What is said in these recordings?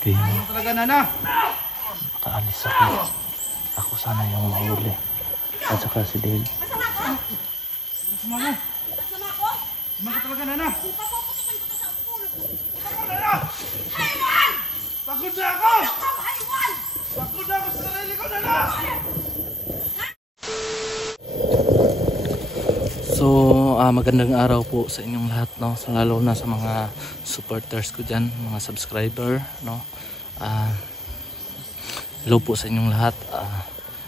Kaya makaalis ako. Ako sana yung mahuli. At saka si Dave. Pagod na ako! Pagod na ako sa sarili ko, Nana! So, magandang araw po sa inyong lahat, no? So, lalo na sa mga supporters ko dyan, mga subscriber, no? Hello po sa inyong lahat.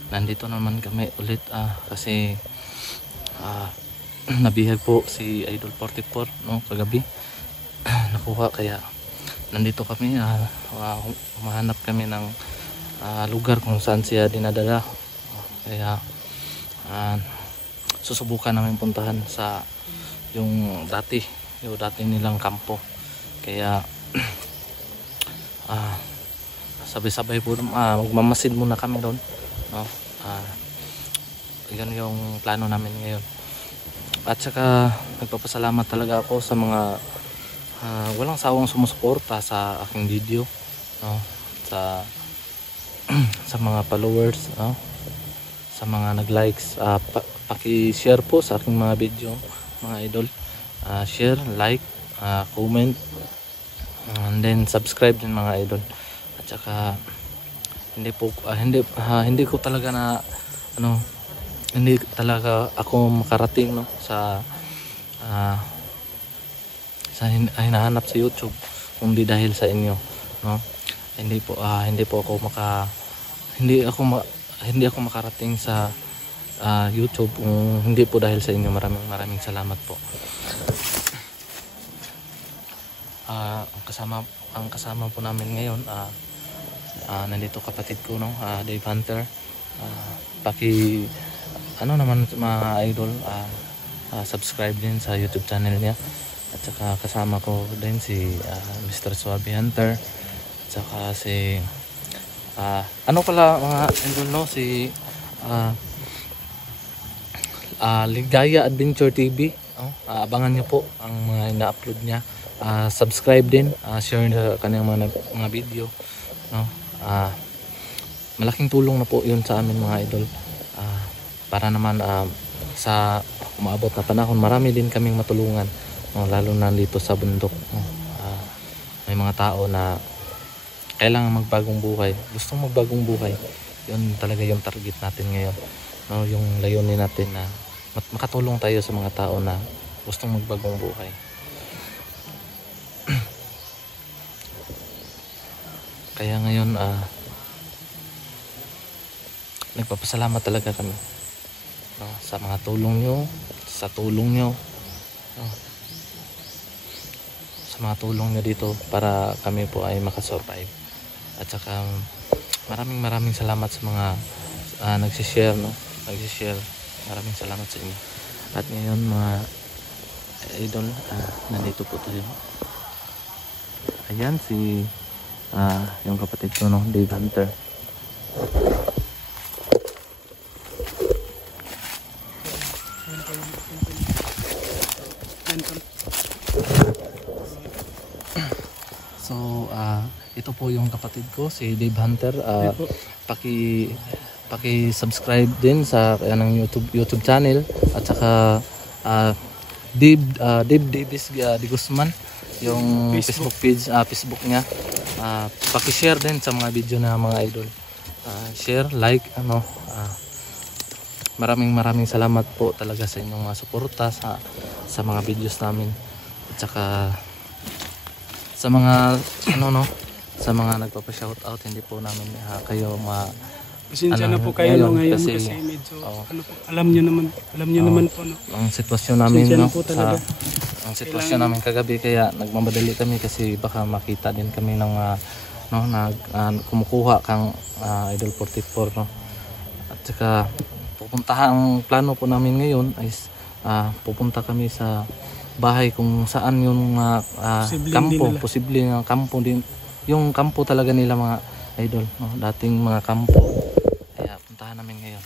Nandito naman kami ulit kasi nabihag po si Idol 44, no? Kagabi nakuha, kaya nandito kami. Humahanap kami ng lugar kung saan siya dinadala. Kaya susubukan namin puntahan sa yung dati nilang kampo. Kaya sabay-sabay po magmamasid muna kami doon, no? Yan yung plano namin ngayon. At saka nagpapasalamat talaga ako sa mga walang sawang sumusuporta sa aking video, no? Sa mga followers, no? Sa mga nag-likes, paki-share po sa aking mga video, mga idol. Share, like, comment, and then subscribe din, mga idol. At saka hindi ko talaga hindi talaga ako makarating, no, sa hinahanap sa YouTube kung di dahil sa inyo, no? Hindi ako makarating sa YouTube kung hindi po dahil sa inyo. Maraming salamat po. Ang kasama po namin ngayon, nandito kapatid ko, no, Dave Hunter. Naman mga idol, subscribe din sa YouTube channel niya. At saka kasama ko din si Mr. Suave Hunter. At saka si mga idol, no, si Ligaya Adventure TV, no? Abangan niyo po ang mga ina-upload niya. Subscribe din, share sa kanyang mga video, no? Malaking tulong na po 'yun sa amin, mga idol. Para naman sa umaabot na panahon, marami din kaming matulungan, no? Lalo na dito sa bundok, no? May mga tao na kailangan magbagong buhay, gustong magbagong buhay. 'Yun talaga yung target natin ngayon, no? Yung layunin natin na makatulong tayo sa mga tao na gustong magbagong buhay. Kaya ngayon nagpapasalamat talaga kami, no, sa mga tulong nyo, sa tulong nyo, no, sa mga tulong nyo dito para kami po ay makasurvive. At saka maraming salamat sa mga nagsishare, no? Maraming salamat sa inyo. At ngayon, mga idol, nandito po tayo. Ayan si yung kapatid ko, no, Dave Hunter. So ito po yung kapatid ko, si Dave Hunter. Paki-subscribe din sa ng YouTube channel. At saka Dave Davis de Guzman, yung Facebook page, Facebook niya. Paki-share din sa mga video na, mga idol. Share, like, maraming salamat po talaga sa inyong mga suporta sa mga videos namin. At saka sa mga sa mga nagpapa-shoutout, hindi po namin kayo pasensya na po kayo ngayon kasi medyo alam niyo naman po, no, ang sitwasyon namin, no, ang sitwasyon namin kagabi, kaya nagmamadali kami kasi baka makita din kami ng kumukuha kang Idol 44, no. At saka ang plano po namin ngayon ay pupunta kami sa bahay kung saan yung kampo, posible ng kampo din, yung kampo talaga nila, mga idol, no? Dating mga kampo. Kaya puntahan namin ngayon.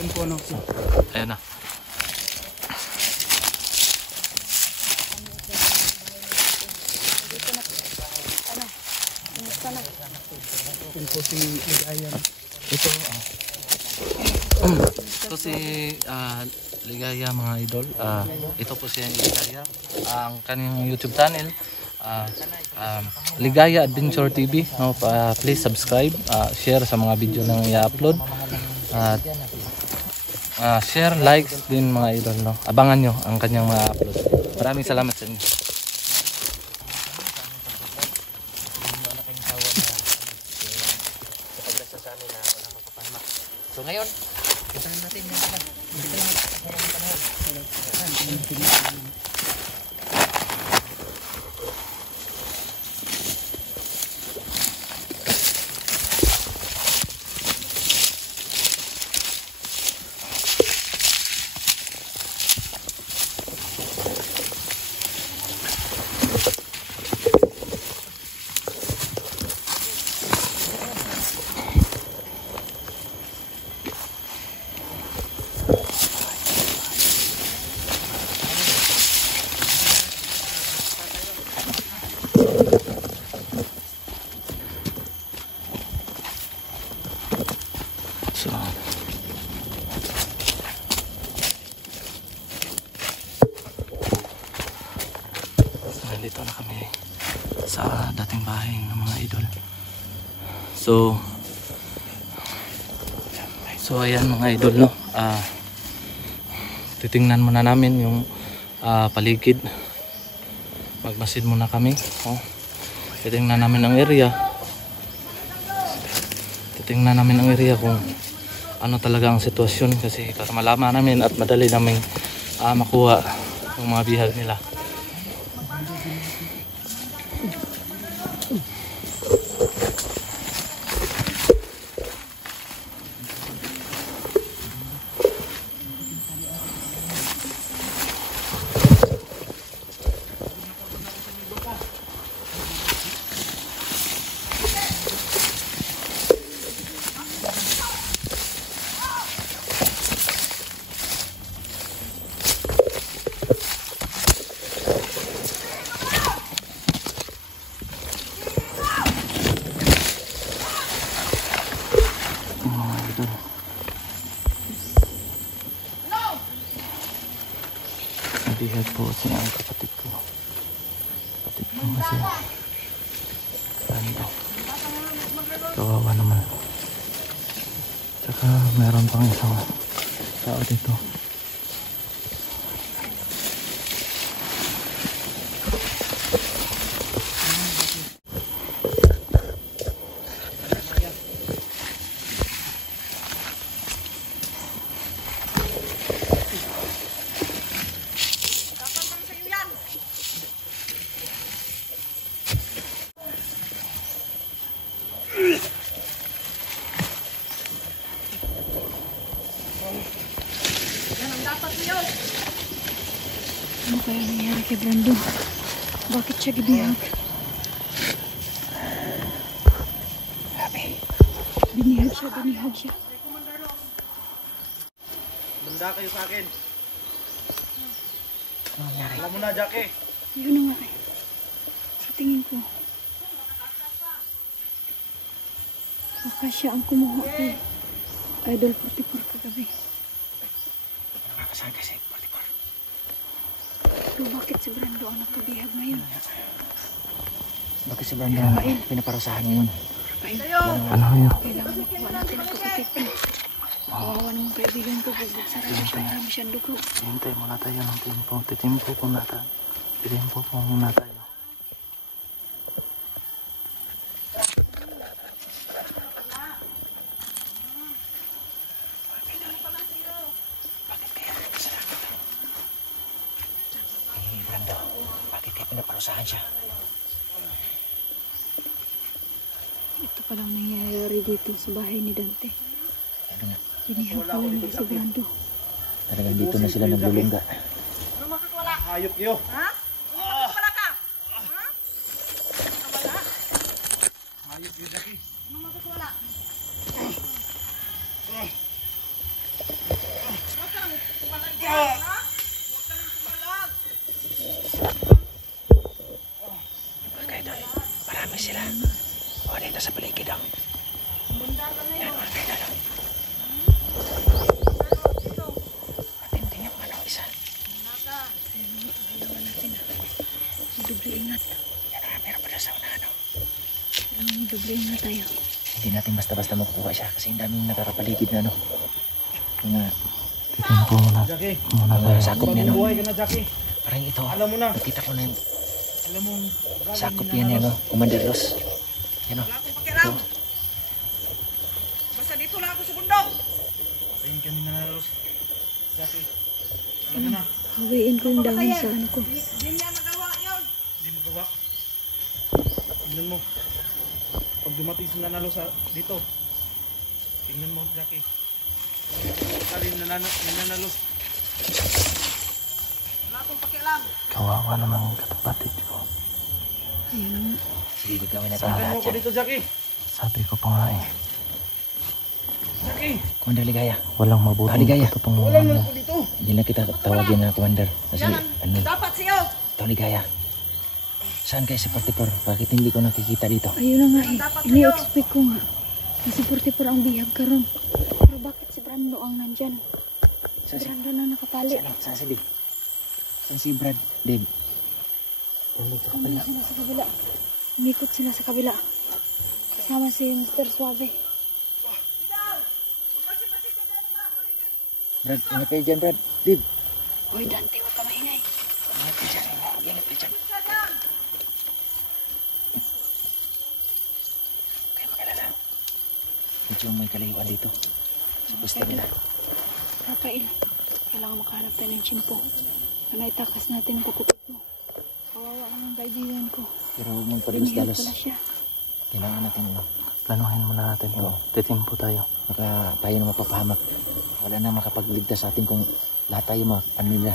Yan po, no? Ayan na. Yun po si Ligaya. Ito, ito si Ligaya mga idol. Ito po si Ligaya. Ang kanyang YouTube channel, Ligaya Adventure TV. No? Please subscribe, share sa mga video nang i-upload. At share, like din mga idol. No? Abangan nyo ang kanyang mga upload. Maraming salamat sa inyo. So ngayon, puntahan natin yung ano. So, nandito na kami sa dating bahay ng mga idol. So ayan mga idol, no. Titingnan muna namin yung paligid. Magmasid muna kami. Titingnan namin ang area. Titingnan namin ang area kung ano talaga ang sitwasyon, kasi para malaman namin at madali namin makuha yung mga bihag nila. Nabihag po kasi ang kapatid ko. Kapatid ko kasi ano, kawawa naman. Tsaka meron pang isang tao dito. Ano kaya nangyari kay Brando? Bakit siya gibihag? Binihag siya. Banda kayo sa akin. Alam mo na, Jackie. Yun na nga eh. Sa tingin ko, baka siya ang kumuha kay Idol 44 kagabi. Saan kasi? 44. Pero bakit si Brando ang nakabihag ngayon? Bakit si Brando pinaparusahan ngayon? Ano yun? Kailangan makuha natin ang kapatid ko. Kawawa naman kaibigan ko. Bugbog siya, marami siyang dugo. Hintay muna tayo ng tempo. Titimpo po muna tayo. Brando, bakit kaya pinaparusahan siya? Ito palang nangyayari dito sa bahay ni Dante. Ano nga? Binihag pala nila si Brando. Talagang dito na sila naglulungga. Hayop yo. Ha? Wala ka? Ha? Wala? Hayop yo, Jackie. Ano makakawala? Huwag ka nang tumalan dyan, ha? Huwag ka nang tumalan. Kaidol, marami sila. Oh, dito sa paligid daw. Yan, mga kailan daw. Matindi yung ano, isa. Doble ingat. Yan na, meron pala sa una, ano. Doble ingat tayo. Hindi natin basta-basta makukuha siya kasi ang daming nakakapaligid na ano. Mga Titin po muna. mga sakop niya, no. Buhay ka na, Jackie. Parang ito. Alam mo na. Nakita ko na yung Alam mo, sakop yan, ano. Commander Ross. Yan, o. Wala akong pakialam. Basta dito lang ako sa bundok. patayin ka ni Naros. Jackie, alam mo na. Hawiin ko yung dahon sa ano ko. Hindi niya magawa yun. Hindi magawa. Tingnan mo. Pag dumating si Nanalo sa dito. Tingnan mo, Jackie. Kali Nanalo. Wala akong pakialam. Kawawa naman ang kapatid ko. Ayun. Sige, gawin natin ang Tingnan lahat mo ko yan. dito, Jackie. Sabi ko pa nga eh, Jackie, Commander Ligaya. walang mabuting Ligaya. patutunguhan wala niya. na ako dito. Hindi na kita tawagin na Commander. Kasi Yan ano, ang dapat sa'yo. ito Ligaya. Saan kayo sa 44? Bakit hindi ko nakikita dito? Ayun na nga eh. Ini-expect ko nga. Kasi 44 ang bihag karon. Pero bakit si Brando ang nandyan? Si Saan si, Brando na nakatali. saan si Dave? Saan si Brad? Dave. Kumili sila sa kabila. Umikot sila sa kabila. Kasama si Mr. Suave. Brad, ingat kayo dyan, Brad. Dave. Hoy Dante, huwag ka maingay. Ingat kayo dyan. Ingat kayo dyan. Kayo magalala. Medyo may kalayuan dito. Sa pwesto nila. Rafael, kailangan makahanap tayo ng chimpo. Para itakas natin ang kapatid mo. Kawawa naman kaibigan ko. Pero huwag mong Pinihirap padalos-dalos. pala siya. Kailangan natin, ano, Planuhin muna natin ito. Titimpo tayo. baka tayo na mapapahamak. Wala na makapagligtas sa atin kung lahat tayo nila.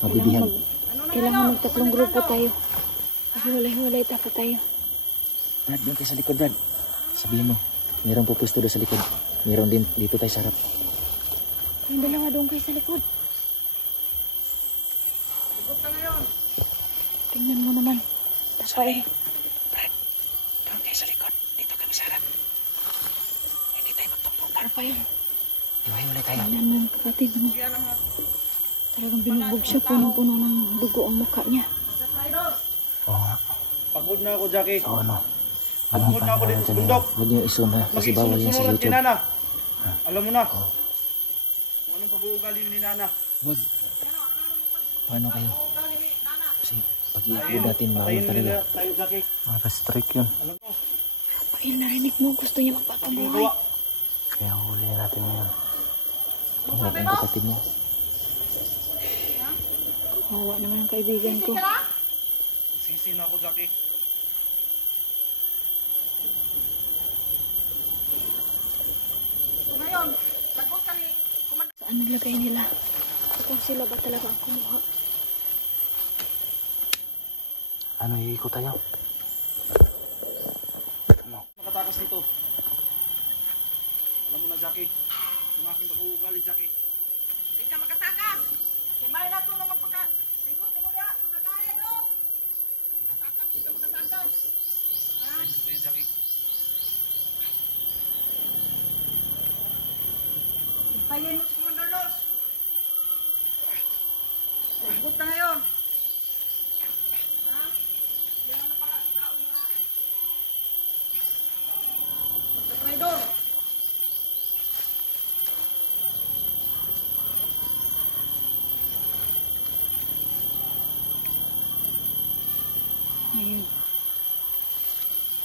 Mabibihag. Kailangan magtatlong grupo tayo. Hiwalay-hiwalay dapat tayo. Brad, doon kayo sa likod, Brad. Sabihin mo, mayroong pupusto doon sa likod. Mayroon din dito tayo sa harap. Yung dalawa doon kayo sa likod. Tingnan mo naman. Rafael. Brad, doon kayo sa likod. Dito kami sa harap. Hindi tayo magtumpukan. Rafael. Hiwa-hiwalay tayo. Tingnan mo yung kapatid mo. Talagang binugbog siya. Punong-puno ng dugo ang mukha niya. Oo nga. Pagod na ako, Jackie. So ano? Pagod na ako dito sa bundok. Huwag niyo isun ha, kasi bawal yan sa Sunod-sunod YouTube. ni Nana. Alam mo na. Kung anong pag-uugali ni Nana. Huwag. Paano kayo? Kasi pag-i-upload natin, bawal Patayin talaga. nila tayo, Jackie. Restrict yun. Alam mo. Rafael, narinig mo. Gusto niya Ano magpapabuhay. magawa? Kaya hulihin natin ngayon. Huwag ang kapatid mo. Kawawa naman ang kaibigan ko. Sisi na ako, Jackie. So ngayon, lagot ka ni Saan naglagay nila? Kung sila ba talaga ang kumuha? Ano, iikot tayo? Makatakas dito. Alam mo na, Jackie. Ang aking pag-uugali, Jackie. Hindi ka makatakas. Kaya may na ito na magpagka. Ikot mo diya. Pagkakain, no? Makatakas. Hindi ka makatakas. Patayin ko kayo, Jackie. Payin mo si Commander Los. Lagot na ngayon. Ha? Yan ang pala tao mga magtatraidor. Ngayon.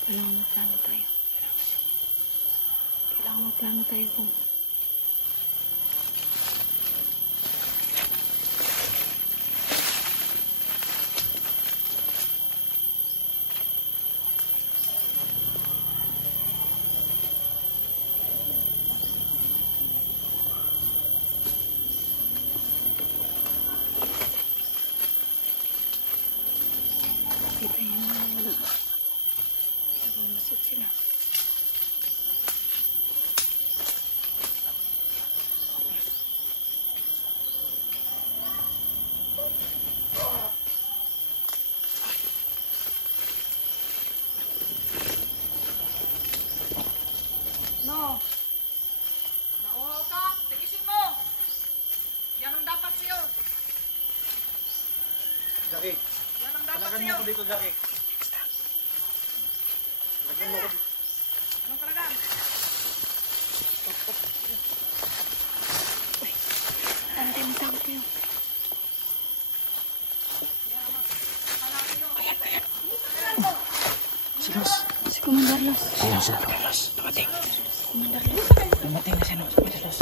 Kailangan magplano tayo. Kailangan magplano tayo kung kita yung mga wala. Nagmamasik sila. dito, Jackie. Anong kalagan? Ante, may tao kayo. Si Commander Los. Ayun sila, Los. Dumating. Commander Los. Dumating na siya, no? Sabi si Los.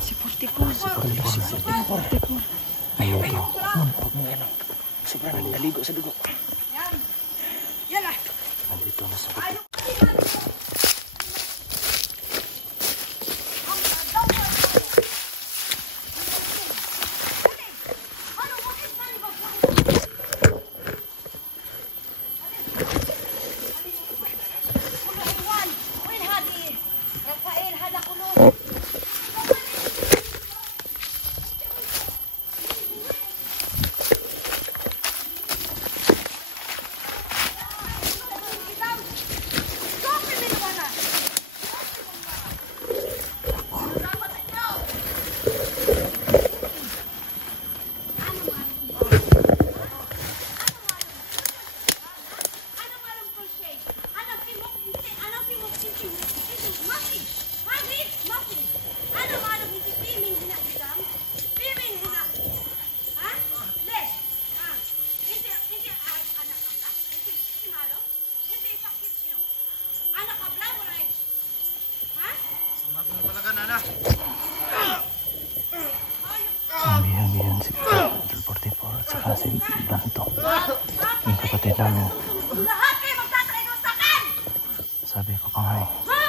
Si 44. Ayun, ayun. Huwag mo ano. Sobrang naligo sa dugo. Yan ah. Nandito na sa puti. Rafael, hada kulo. Ang si 44 at saka si Blanto. Yung kapatid namin. Lahat kayo magtatraidor sa akin! Sabi ko pa nga eh. Ha?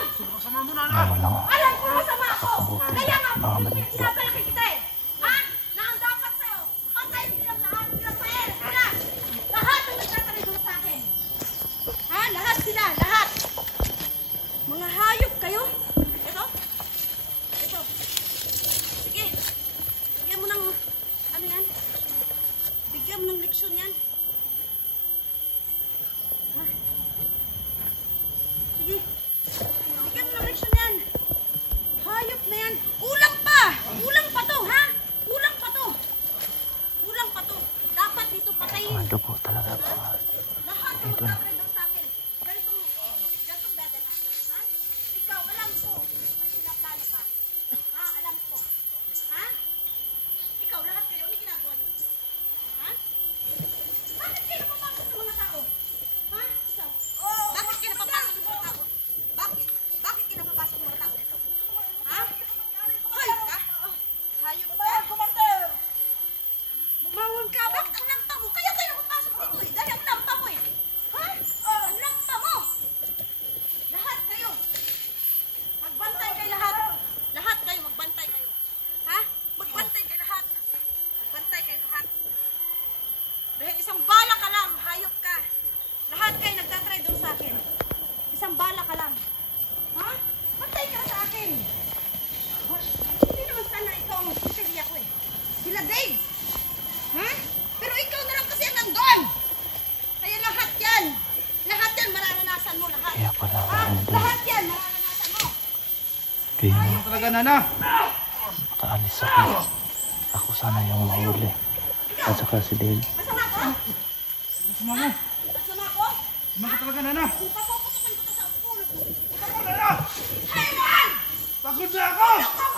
Walang Alam ko masama ako! kabuti Kaya sa nga, mga manito. pinapalaki kita eh! Ha? Na ang dapat sa'yo, patayin silang lahat, sila Pael, sila! Lahat ang nagtatraidor sa akin! Ha? Lahat sila, lahat! Mga hayop kayo! Ito? Ito. Sige. Bigyan mo ng, ano yan? Bigyan mo ng leksyon yan. Ha? Sige. Bigyan mo ng leksyon yan. Hayop na yan. Kulang pa! Kulang pa to, ha? Kulang pa to. Kulang pa to. Dapat dito patayin. Mga dugo talaga po. Lahat ng magtatraidor sa akin. Ganitong dadalasin, ha? Ikaw, alam ko. May pinaplano ka. Ha? Alam ko. Ha? Ikaw, lahat kayo, ano ginagawa niyo? Ha? Bakit kayo napapasok ng mga tao? Ha? Ikaw? Bakit kayo napapasok ng mga tao? Bakit? Bakit kayo napapasok ng mga tao dito? Ha? Hayop ka? Hayop ka? Commander! Bumangon ka! Bakit ang lampa mo? Kaya kayo napapasok dito eh. Dahil ang lampa mo eh. Ha? Ang lampa mo! Lahat kayo. Magbantay kayo lahat. Lahat kayo, magbantay kayo. Ha? Magbantay kayo lahat. Magbantay kayo lahat. Dahil isang bala ka lang, hayop ka. Lahat kayo nagtatraidor sa akin. Isang bala ka lang. Ha? Bantay ka sa akin. Ha? Hindi naman sana ikaw ang pipiliya ko eh. Sila Dave. Ha? Pero ikaw na lang kasi ang nandun. Kaya lahat yan. Lahat yan mararanasan mo lahat. Kaya pala Ha? ako nandun. Lahat yan mararanasan mo. Kaya Talaga, Nana. makaalis ako. Ako sana yung mahuli. At saka si Dale. Masama ko? Sama mo. Masama ko? Sama ka talaga, Nana. Kung papuputukan ko to sa ulo mo. Nana! Hayman! Pagod na ako! Ako